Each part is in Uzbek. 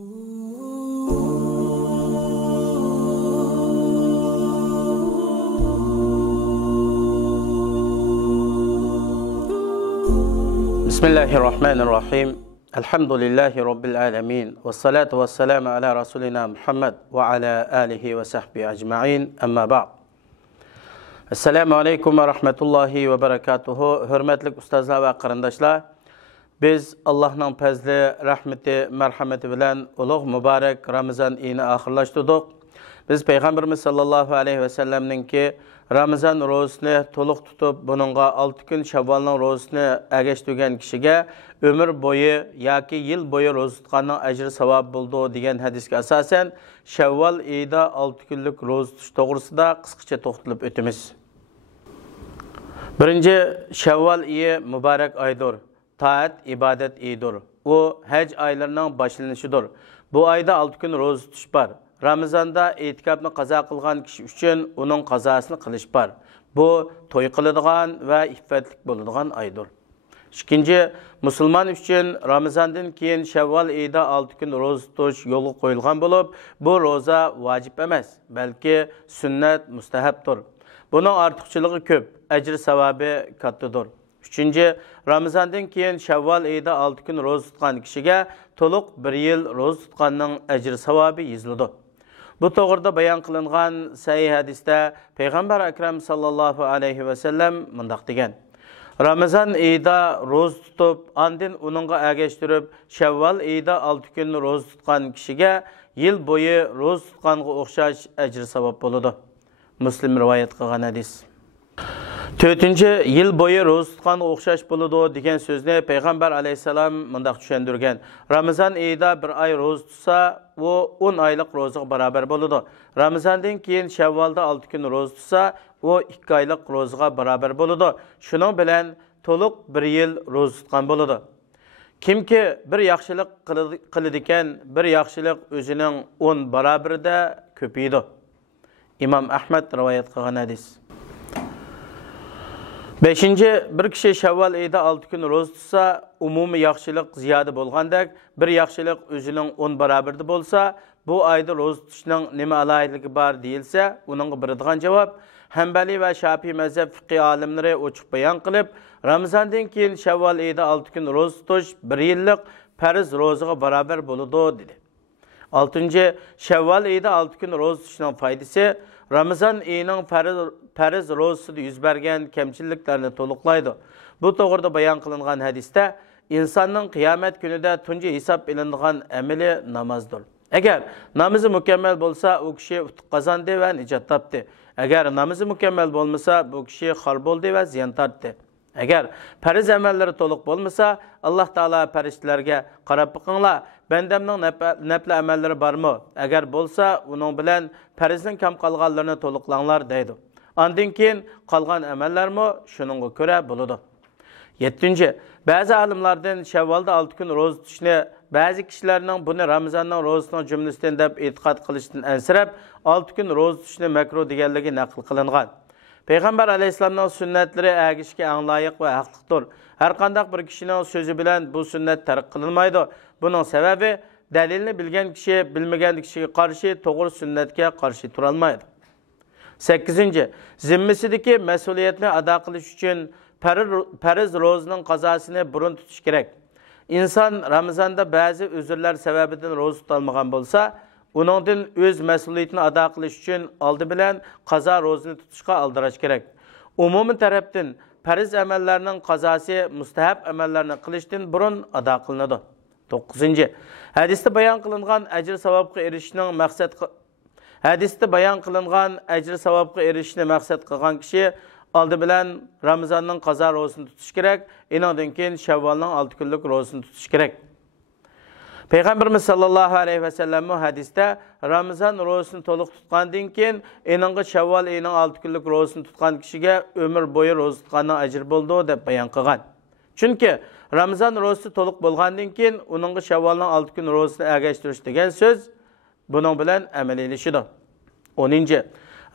Bismillahirrahmanirrahim. Elhamdülillahi Rabbil alemin. Ve salatu ve selamu ala Resulina Muhammed ve ala alihi ve sahbihi ecma'in. Amma ba'd. Esselamu aleyküm ve rahmetullahi ve berekatuhu. Hürmetlik ustazlar ve qarindoshlar. Biz Allah'ın fazli, rahmeti, merhameti bilen ulug' mübarek Ramazan ayini ahirlashtirdik. Biz Peygamberimiz sallallahu aleyhi ve sellemninki Ramazan rozasini to'liq tutib, buningga 6 kun Shavvolning rozasini agashtirgan kishiga ömür boyu yoki yil boyu roza tutganning ajri savob bo'ldi degan hadisga asosan Shavvol oyida 6 kunlik roza tutish to'g'risida qisqacha to'xtalib o'tamiz. Birinchi Shavvol oyi muborak oydir. Taat, ibadet oyidir. U haj oylarining boshlanishidir. Bu oyda 6 kun roza tutish bor. Ramazanda etikafni qazo qilgan kishi uchun uning qazosini qilish bor. Bu to'y qiladigan va iffatlik bo'ladigan oydir. İkinci, musulmon uchun Ramazandan keyin Shavvol oyida 6 kun roza tutish yo'lga qo'yilgan bo'lib, bu roza vojib emas, balki sunnat, mustahabdir. Buning ortiqchiligi ko'p, ajr savobi kattadir. Üçüncü, Ramazandan keyin Shavvol oyida 6 kun roza tutgan kishiga to'liq 1 yil roza tutganning ajr savobi yoziladi. Bu to'g'rida bayon qilingan sahih hadisda Payg'ambar akram sallallohu alayhi va sallam mundaq degan: Ramazan oyida roza tutib, andin uningga agashtirib, Shavvol oyida 6 kun roza tutgan kishiga yil bo'yi roza tutganga o'xshash ajr savob bo'ladi. Muslim rivoyat qilgan hadis. Dördüncü, yıl boyu roza tutganga o'xshash bo'ladi degan so'zni Payg'ambar alayhisalom mundaq tushundirgan: Ramazan oyida bir oy roza tutsa, u 10 oylik rozaga barobar bo'ladi. Ramazandan keyin Shavvolda 6 kun roza tutsa, u 2 oylik rozaga barobar bo'ladi. Shuning bilan to'liq 1 yil roza tutgan bo'ladi. Kimki bir yaxshilik qiladi ekan, bir yaxshilik o'zining 10 barobarida ko'paydi. İmam Ahmad rivoyat qilgan hadis. Beşinci, bir kishi Shavvol oyida 6 kun roza tutsa, umumiy yaxshilik ziyoda bo'lgandek, bir yaxshilik o'zining 10 barobarida bo'lsa, bu oyda roza tutishning nima alohidligi bor deyilsa, uningga beradigan javob Hanbali va Shafiy mazhab fiqh olimlari ochiq bayon qilib, Ramazandan keyin Shavvol oyida 6 kun roza tutish 1 yillik farz rozaga barobar bo'ladi dedi. 6. Shavvol oyida 6 kun roza tutishning foydasi Ramazan oyining farz rozasida yuz bergan kamchiliklarni to'liqlaydi. Bu to'g'rida bayon qilingan hadisda insonning qiyomat kunida tunji hisob elinadigan amali namozdir. Agar namozi mukammal bo'lsa, u kishi utuq qozondi va nijot topdi. Agar namozi mukammal bo'lmasa, bu kishi xor bo'ldi va ziyon tortdi. Agar farz amallari to'liq bo'lmasa, Alloh taolo farishtalarga qarab boqinglar, bandamning nafl amallari bormi? Agar bo'lsa, uning bilan farzning kam qolganlarini to'liqlanglar deydi. Ondan keyin qolgan amallarmi shuningga ko'ra bo'ladi. 7. Ba'zi olimlardan Shavvolda 6 kun roza tutishni, ba'zi kishilarning buni Ramazonning rozasining jumlasidan deb e'tiqod qilishdan ansirab, 6 kun roza tutishni makruh deganligi naql qilingan. Peygamber aleyhisselamның sünnetleri əgişki anlayıq ve haqlıqdır. Her qandaq bir kişinin sözü bilen bu sünnet tərk qılınmaydı. Bunun sebebi delilini bilgen kişi, bilmegen kişiye karşı doğru sünnetke karşı turalmaydı. 8. Zimmisideki mesuliyetini ada qilish uchun farz rozanın qazasını burun tutuş gerek. İnsan Ramazanda bazı özürler sebebinden roza tutalmagan bolsa, uningdan o'z mas'uliyatini ado qilish uchun oldi bilan qazo rozasini tutishga aldirash kerak. Umumiy tarafdan farz amallarning qazosi mustahab amallarni qilishdan burun ado qilinadi. 9. Hadisda bayon qilingan ajr savobga erishishni maqsad qilgan kishi oldi bilan Ramazonning qazo rozasini tutish kerak. Undan keyin Shavvolning 6 kunlik rozasini tutish kerak. Peygamberimiz sallallahu aleyhi ve sellem bu hadiste Ramazan rozasını to'liq tutgandan keyin eningga Shavvol oyining 6 kunlik rozasını tutgan kishiga ömür boyu roza tutganning ajri bo'ldi deb bayon qilgan. Chunki Ramazan rozası to'liq bo'lgandan keyin uningga Shavvolning 6 kun rozasini ag'ashtirish degan so'z buning bilan amaliylashidir. 10.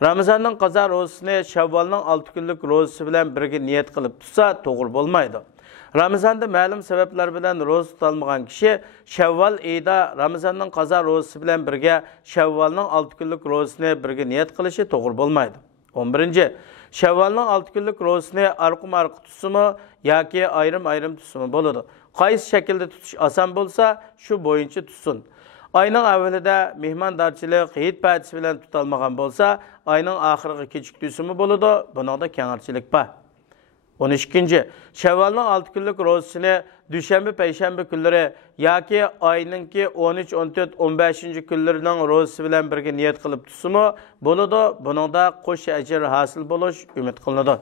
Ramazanning qazo rozasini Shavvolning 6 kunlik rozası bilan birga niyat qilib tutsa to'g'ri bo'lmaydi. Ramazanda ma'lum sabablar bilan roza tutalmagan kishi Shavval oyida Ramazonning qazo rozasi bilan birga Shavvalning 6 kunlik rozasini birga niyat qilishi to'g'ri bo'lmaydi. 11. Shavvalning 6 kunlik rozasini arqum-arqa tutsimi yoki ayrim-ayrim tutsimi bo'ladi. Qaysi shaklda tutish oson bo'lsa, shu bo'yicha tutsin. Ayning avvalida mehmondorchilik hayit partisi bilan tutalmagan bo'lsa, ayning oxirgi kechik tutsimi bo'ladi. Buningda kengarchilik bor. 12. Shavvalning 6 kunlik rozasini dushanba, payshanba kunlari yoki oyninki 13, 14, 15 kunlarining rozasi bilan birga niyat qilib tutsimi bo'ladi. Buningda qo'sh ajr hosil bo'lish umid qilinadi.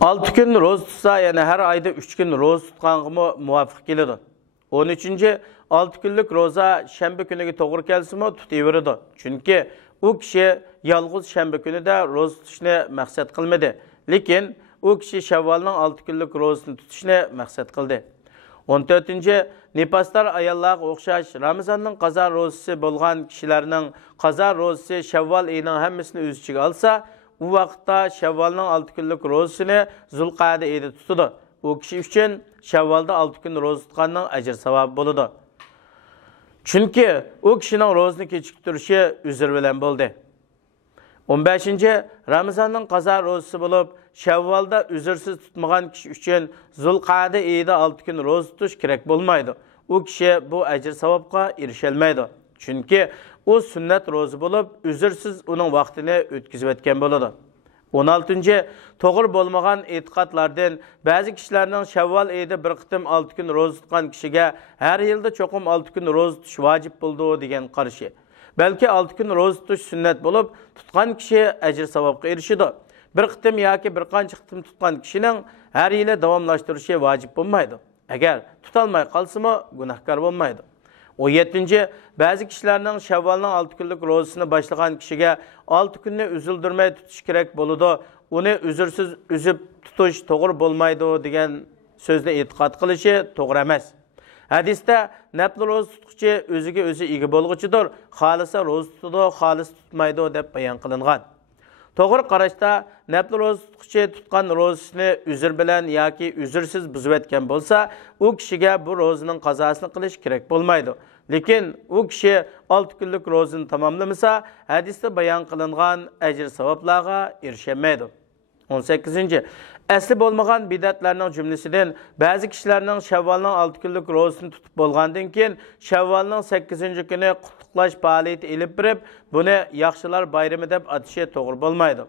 6 kun roza tutsa, ya'ni har oyda 3 kun roza tutganga muvofiq keladi. 13. 6 kunlik roza shanba kuniga to'g'ri kelsimi tutaveradi. Chunki u kishi yolg'iz shanba kunida roza tutishni maqsad qilmadi. Lekin u kishi Shavvalning 6 kunlik rozasini tutishni maqsad qildi. 14. Nifaslar ayollarga o'xshash Ramazonning qazo rozasi bo'lgan kishilarning qazo rozasi Shavval oyining hammasini o'z ichiga olsa, u vaqtda Shavvalning 6 kunlik rozasini Zulqa'da oyida tutadi. U kishi uchun Shavvalda 6 kun roza tutganning ajr savobi bo'ladi. Chunki u kishining rozasini kechiktirishi uzr bilan bo'ldi. 15. Ramazonning qazo rozasi bo'lib, Shavvalda uzrsiz tutmagan kishi uchun Zulqa'da oyida 6 kun roza tutish kerak bo'lmaydi. U kishi bu ajr savobga erisha olmaydi. Chunki u sunnat roza bo'lib, uzrsiz uning vaqtini o'tkazib o'tgan bo'ladi. 16. To'g'ri bo'lmagan e'tiqodlardan ba'zi kishilarning Shavval oyida bir qitim 6 kun roza tutgan kishiga har yilda cho'qim 6 kun roza tutish vojib bo'ldi degan qarashi. Balki 6 kun roza tutish sunnat bo'lib, tutgan kishi ajr savobga erishadi. Bir qitim yoki bir qancha qitim tutgan kishining har yili davomlashtirishi vojib bo'lmaydi. Agar tutolmay qolsa-mu, gunohkor bo'lmaydi. 17. Ba'zi kishilarning Shavvalning 6 kunlik rozasini boshlagan kishiga 6 kunni uzildirmay tutish kerak bo'ladi. Uni uzrsiz uzib tutish to'g'ri bo'lmaydi degan so'zni e'tiqod qilishi to'g'ri emas. Hadisda nafl roza tutuvchi o'ziga o'zi ega bo'lg'uchidir. Xolisa roza tutadi, xolis tutmaydi deb bayon qilingan. To'g'ri qarashda nafl roza tutuvchi tutgan rozasini uzr bilan yoki uzrsiz buzib o'tgan bo'lsa, u kishiga bu rozaning qazosini qilish kerak bo'lmaydi. Lekin u kishi 6 kunlik rozani tamomlamasa, hadisda bayon qilingan ajr savoblarga erishamaydi. 18. Asli bo'lmagan bidatlarning jumlasidan ba'zi kishilarning Shavvalning 6 kunlik rozasini tutib bo'lgandan keyin Shavvalning 8-kuni qutlug'lash faoliyati elib berib, buni yaxshilar bayrami deb atashi to'g'ri bo'lmaydi.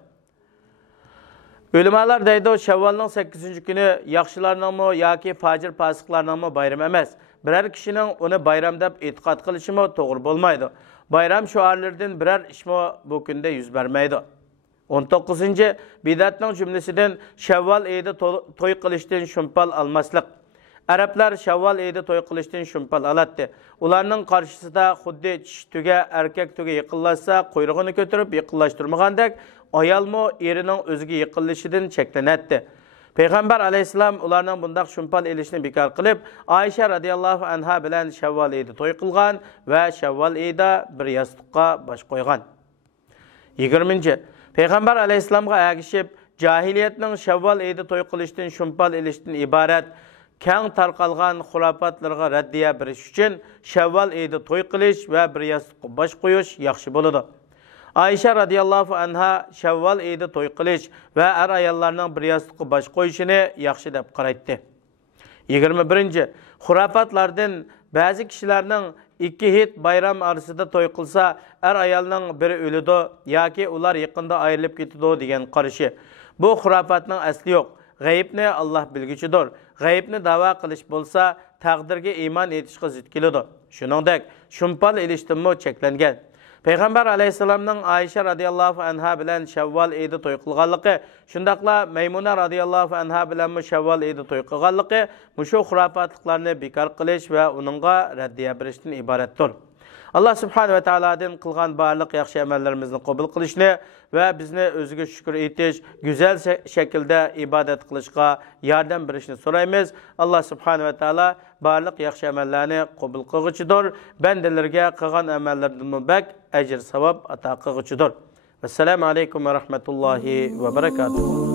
Ulamolar deydi, Shavvalning 8-kuni yaxshilarning yoki fajr fosiqlarning bayrami emas. Biror kishining uni bayram deb e'tiqod qilishi to'g'ri bo'lmaydi. Bayram shuarlaridan biror ishmo bu kunda yuz bermaydi. 19. Bidatning jumlasidan Shavval oyida to'y qilishdan shumpal almaslik. Arablar Shavval oyida to'y qilishdan shumpal alatdi. Ularning qarshisida xuddi tuga erkak tuga yaqinlashsa, quyrug'ini ko'tarib yaqinlashtirmagandek, ayolmo erining o'ziga yaqinlashidan cheklanadi. Payg'ambar alayhisalom ularning bundaq shumpal elishni bekor qilib, Aisha radhiyallohu anha bilan Shavval oyida to'y qilgan va Shavval oyida bir yostiqqa bosh qo'ygan. 20. Payg'ambar alayhisalomga agishib, jahiliyatning Shavval oyida to'y qilishdan shumpal elishdan iborat keng tarqalgan xurofotlarga raddiya berish uchun Shavval oyida to'y qilish va bir yostiqqa bosh qo'yish yaxshi bo'ladi. Aisha radhiyallohu anha Shavval oyida to'y qilish va er ayollarning bir yostiqqa bosh qo'yishini yaxshi deb qaraydi. 21. Xurofotlardan ba'zi kishilarning ikki hit bayram orasida to'y qilsa, er ayolning biri o'ladi yoki ular yaqinda ayrilib ketadi degan qarashi. Bu xurofotning asli yo'q. G'aybni Alloh bilguchidir. G'aybni da'vo qilish bo'lsa, taqdirga iymon etishga zid keladi. Shuningdek, shumpal elishdanmi cheklangan. Payg'ambar alayhisalomning Aisha radhiyallohu anha bilan Shavval oyida to'y qilganligi, shundaqla Maymuna radhiyallohu anha bilan Shavval oyida to'y qilganligi mushu xurofotliklarni bekor qilish va uningga raddiya berishdan iboratdir. Allah subhanahu va taoladan qilgan barliq yaxshi amallarimizni qabul qilishni va bizni o'ziga shukr etish, go'zal shaklda ibodat qilishga yordam berishni so'raymiz. Allah subhanahu va taolo barliq yaxshi amallarni qabul qilguchidir. Bandalarga qilgan amallardan bak ajr savob ato qilguchidir. Assalomu alaykum va rahmatullohi va barakatuh.